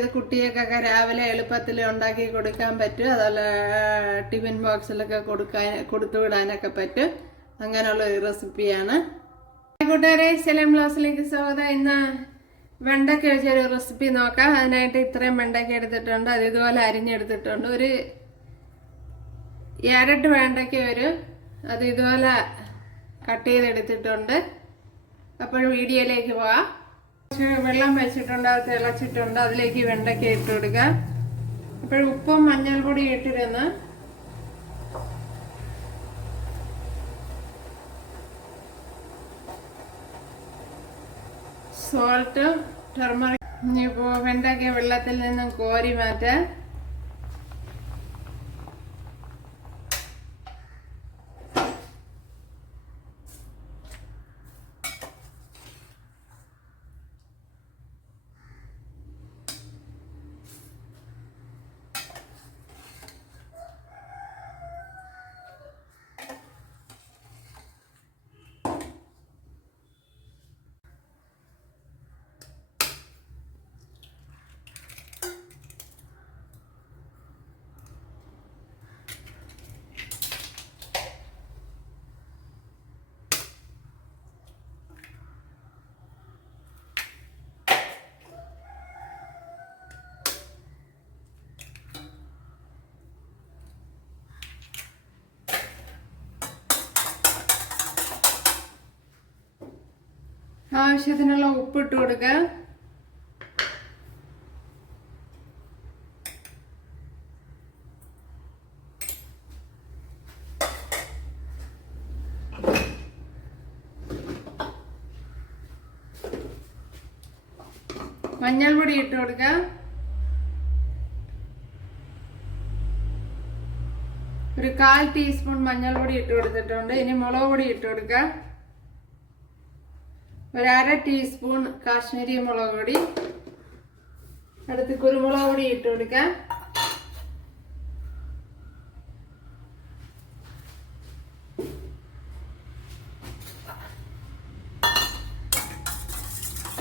ഇത് കുട്ടികൾക്കൊക്കെ രാവിലെ എളുപ്പത്തിൽ ഉണ്ടാക്കി കൊടുക്കാൻ പറ്റും. അതുപോലെ ടിഫിൻ ബോക്സിലൊക്കെ കൊടുത്തു വിടാനൊക്കെ പറ്റും. അങ്ങനെയുള്ള ഒരു റെസിപ്പിയാണ്. കൂട്ടുകാരെ, സെലം ക്ലാസ്സിലേക്ക് സ്വാഗതം. ഇന്ന് വെണ്ടയ്ക്ക വെച്ചൊരു റെസിപ്പി നോക്കാം. അതിനായിട്ട് ഇത്രയും വെണ്ടയ്ക്ക എടുത്തിട്ടുണ്ട്. അത് ഇതുപോലെ അരിഞ്ഞെടുത്തിട്ടുണ്ട്. ഒരു 7-8 വെണ്ടയ്ക്ക അത് ഇതുപോലെ കട്ട് ചെയ്തെടുത്തിട്ടുണ്ട്. അപ്പോൾ വീഡിയോയിലേക്ക് പോവാം. വെള്ളം വെച്ചിട്ടുണ്ട്, അത് തിളച്ചിട്ടുണ്ട്. അതിലേക്ക് വെണ്ടയ്ക്ക ഇട്ട് കൊടുക്കുക. അപ്പോൾ ഉപ്പും മഞ്ഞൾപ്പൊടി ഇട്ടിരുന്ന് സോൾട്ടും ടെർമറിക്. ഇനിയിപ്പോൾ വെണ്ടയ്ക്ക വെള്ളത്തിൽ നിന്നും കോരി മാറ്റാം. ആവശ്യത്തിനുള്ള ഉപ്പിട്ട് കൊടുക്കുക. മഞ്ഞൾപ്പൊടി ഇട്ട് കൊടുക്കുക. ഒരു 1/4 ടീസ്പൂൺ മഞ്ഞൾപ്പൊടി ഇട്ട് കൊടുത്തിട്ടുണ്ട്. ഇനി മുളക് പൊടി ഇട്ട് കൊടുക്കുക. ഒരു 1/2 ടീസ്പൂൺ കാശ്മീരി മുളക് പൊടി. അടുത്ത് കുരുമുളക് പൊടി ഇട്ട് കൊടുക്കാം.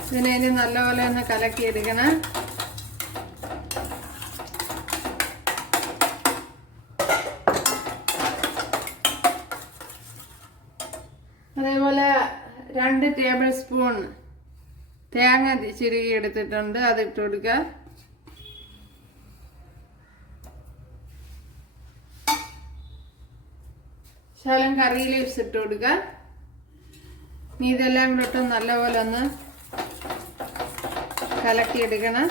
ഇതിനെ ഇനി നല്ലപോലെ ഒന്ന് കലക്കിയെടുക്കണം. അതേപോലെ 2 ടേബിൾ സ്പൂൺ തേങ്ങ ചിരുകി എടുത്തിട്ടുണ്ട്. അതിട്ട് കൊടുക്കുക. ശകലം കറി ലീവ്സ് ഇട്ട് കൊടുക്കുക. ഇനി ഇതെല്ലാം കൂടെ ഇട്ട് നല്ലപോലെ ഒന്ന് കലക്കിയെടുക്കണം.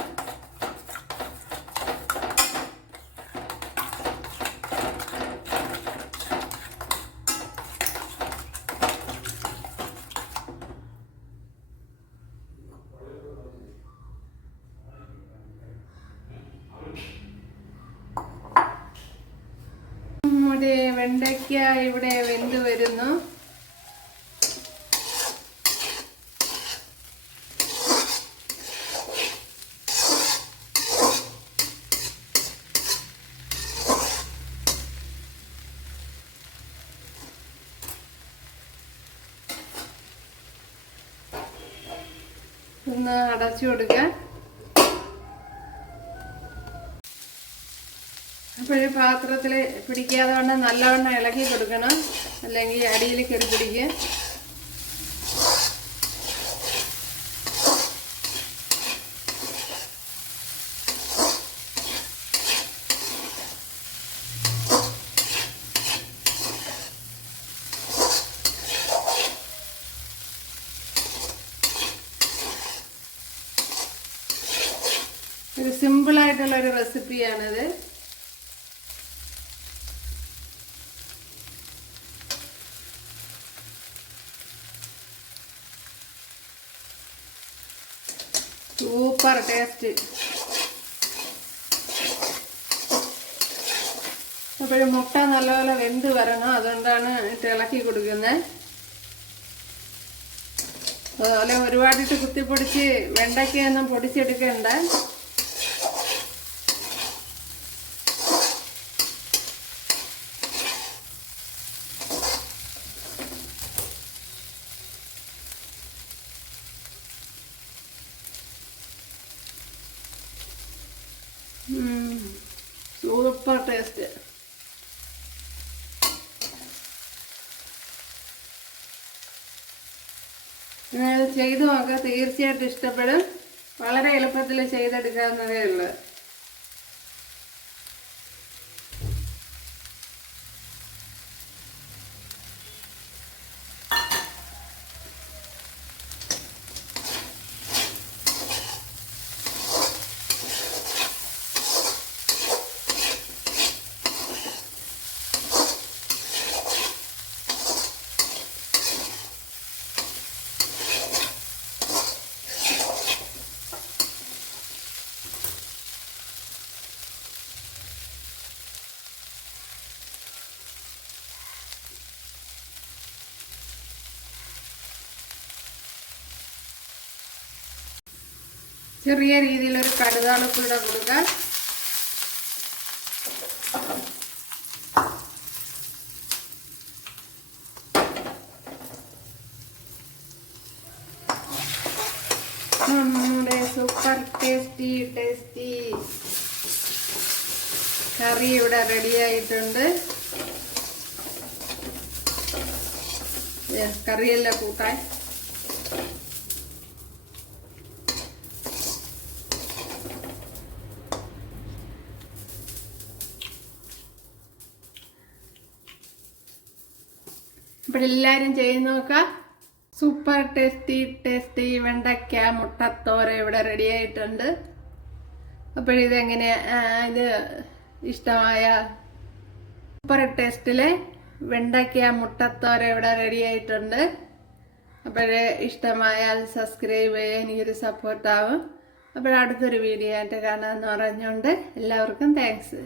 വെണ്ടയ്ക്ക ഇവിടെ വെന്ത് വരുന്നു. ഒന്ന് അടച്ചു കൊടുക്കുക. അപ്പോഴേ പാത്രത്തിൽ പിടിക്കാതെ കൊണ്ട് നല്ലവണ്ണം ഇളക്കി കൊടുക്കണം, അല്ലെങ്കിൽ അടിയിൽ കയറി പിടിക്കുക. ഒരു സിമ്പിളായിട്ടുള്ളൊരു റെസിപ്പിയാണിത്. Super taste. അപ്പോഴും മുട്ട നല്ലപോലെ വെന്ത് വരണം, അതുകൊണ്ടാണ് ഇളക്കി കൊടുക്കുന്നത്. അതുപോലെ ഒരുപാടിട്ട് കുത്തിപ്പൊടിച്ച് വെണ്ടയ്ക്കൊന്നും പൊടിച്ചെടുക്കണ്ട. നിങ്ങൾ ചെയ്തു നോക്കുക, തീർച്ചയായിട്ടും ഇഷ്ടപ്പെടും. വളരെ എളുപ്പത്തിൽ ചെയ്തെടുക്കാവുന്നതേ ഉള്ളൂ. ചെറിയ രീതിയിലൊരു കടുതാളുപ്പിട കൊടുക്കാം. നമ്മുടെ സൂപ്പർ ടേസ്റ്റി കറി ഇവിടെ റെഡി ആയിട്ടുണ്ട്. കറിയെല്ലാം കൂട്ടാൻ എല്ലാവരും ചെയ്ത് നോക്കാം. സൂപ്പർ ടേസ്റ്റി വെണ്ടയ്ക്ക മുട്ടത്തോര ഇവിടെ റെഡി ആയിട്ടുണ്ട്. അപ്പോഴിതെങ്ങനെ ഇത് ഇഷ്ടമായ സൂപ്പർ ടേസ്റ്റിലെ വെണ്ടയ്ക്ക മുട്ടത്തോര ഇവിടെ റെഡി ആയിട്ടുണ്ട്. അപ്പോഴേ ഇഷ്ടമായാൽ സബ്സ്ക്രൈബ് ചെയ്യാൻ എനിക്കൊരു സപ്പോർട്ടാവും. അപ്പോഴടുത്തൊരു വീഡിയോ ആയിട്ട് കാണാമെന്ന് പറഞ്ഞുകൊണ്ട് എല്ലാവർക്കും താങ്ക്സ്.